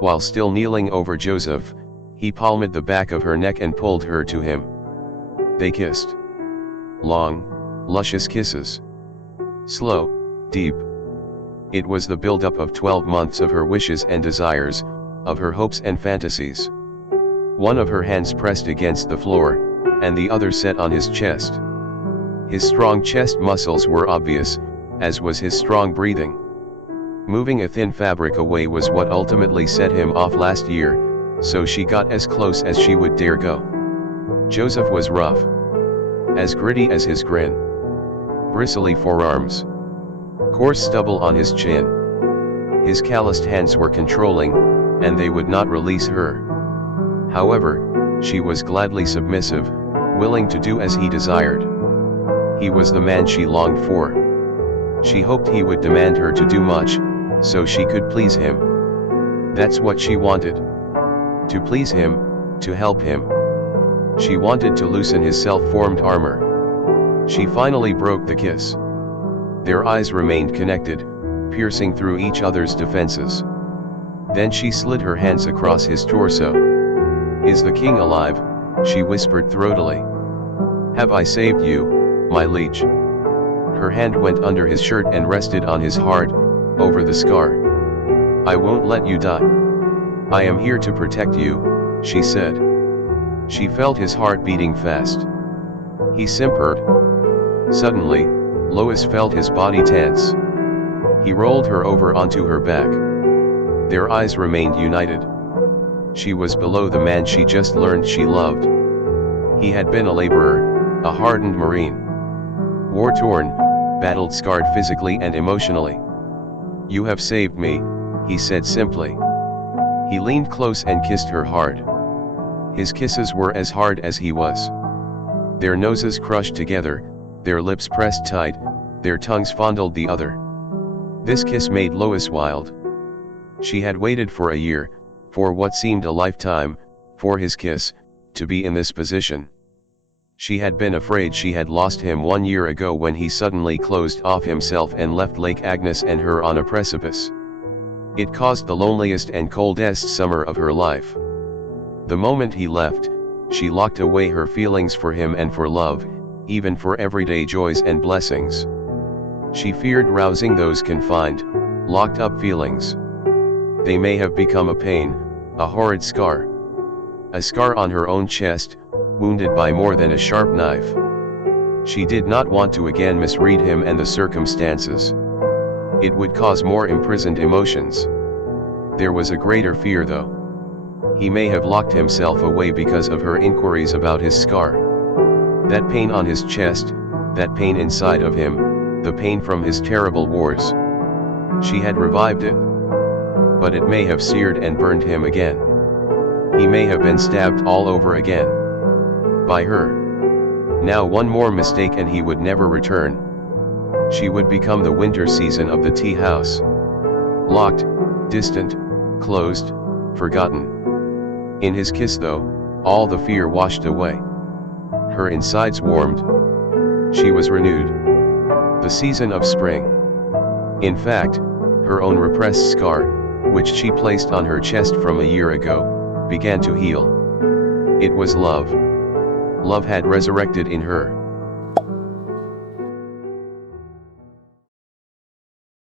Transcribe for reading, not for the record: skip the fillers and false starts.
While still kneeling over Joseph, he palmed the back of her neck and pulled her to him. They kissed. Long, luscious kisses. Slow, deep. It was the build-up of 12 months of her wishes and desires, of her hopes and fantasies. One of her hands pressed against the floor, and the other set on his chest. His strong chest muscles were obvious, as was his strong breathing. Moving a thin fabric away was what ultimately set him off last year, so she got as close as she would dare go. Joseph was rough. As gritty as his grin. Bristly forearms. Coarse stubble on his chin. His calloused hands were controlling, and they would not release her. However, she was gladly submissive, willing to do as he desired. He was the man she longed for. She hoped he would demand her to do much, so she could please him. That's what she wanted. To please him, to help him. She wanted to loosen his self-formed armor. She finally broke the kiss. Their eyes remained connected, piercing through each other's defenses. Then she slid her hands across his torso. "Is the king alive?" she whispered throatily. "Have I saved you, my liege?" Her hand went under his shirt and rested on his heart, over the scar. "I won't let you die. I am here to protect you," she said. She felt his heart beating fast. He simpered. Suddenly, Lois felt his body tense. He rolled her over onto her back. Their eyes remained united. She was below the man she just learned she loved. He had been a laborer, a hardened marine. War-torn, battle-scarred physically and emotionally. "You have saved me," he said simply. He leaned close and kissed her hard. His kisses were as hard as he was. Their noses crushed together, their lips pressed tight, their tongues fondled the other. This kiss made Lois wild. She had waited for a year, for what seemed a lifetime, for his kiss, to be in this position. She had been afraid she had lost him 1 year ago when he suddenly closed off himself and left Lake Agnes and her on a precipice. It caused the loneliest and coldest summer of her life. The moment he left, she locked away her feelings for him and for love, even for everyday joys and blessings. She feared rousing those confined, locked up feelings. They may have become a pain, a horrid scar. A scar on her own chest, wounded by more than a sharp knife. She did not want to again misread him and the circumstances. It would cause more imprisoned emotions. There was a greater fear though. He may have locked himself away because of her inquiries about his scar. That pain on his chest, that pain inside of him, the pain from his terrible wars. She had revived it. But it may have seared and burned him again. He may have been stabbed all over again. By her. Now one more mistake and he would never return. She would become the winter season of the tea house. Locked, distant, closed, forgotten. In his kiss though, all the fear washed away. Her insides warmed. She was renewed. The season of spring. In fact, her own repressed scar, which she placed on her chest from a year ago, began to heal. It was love. Love had resurrected in her.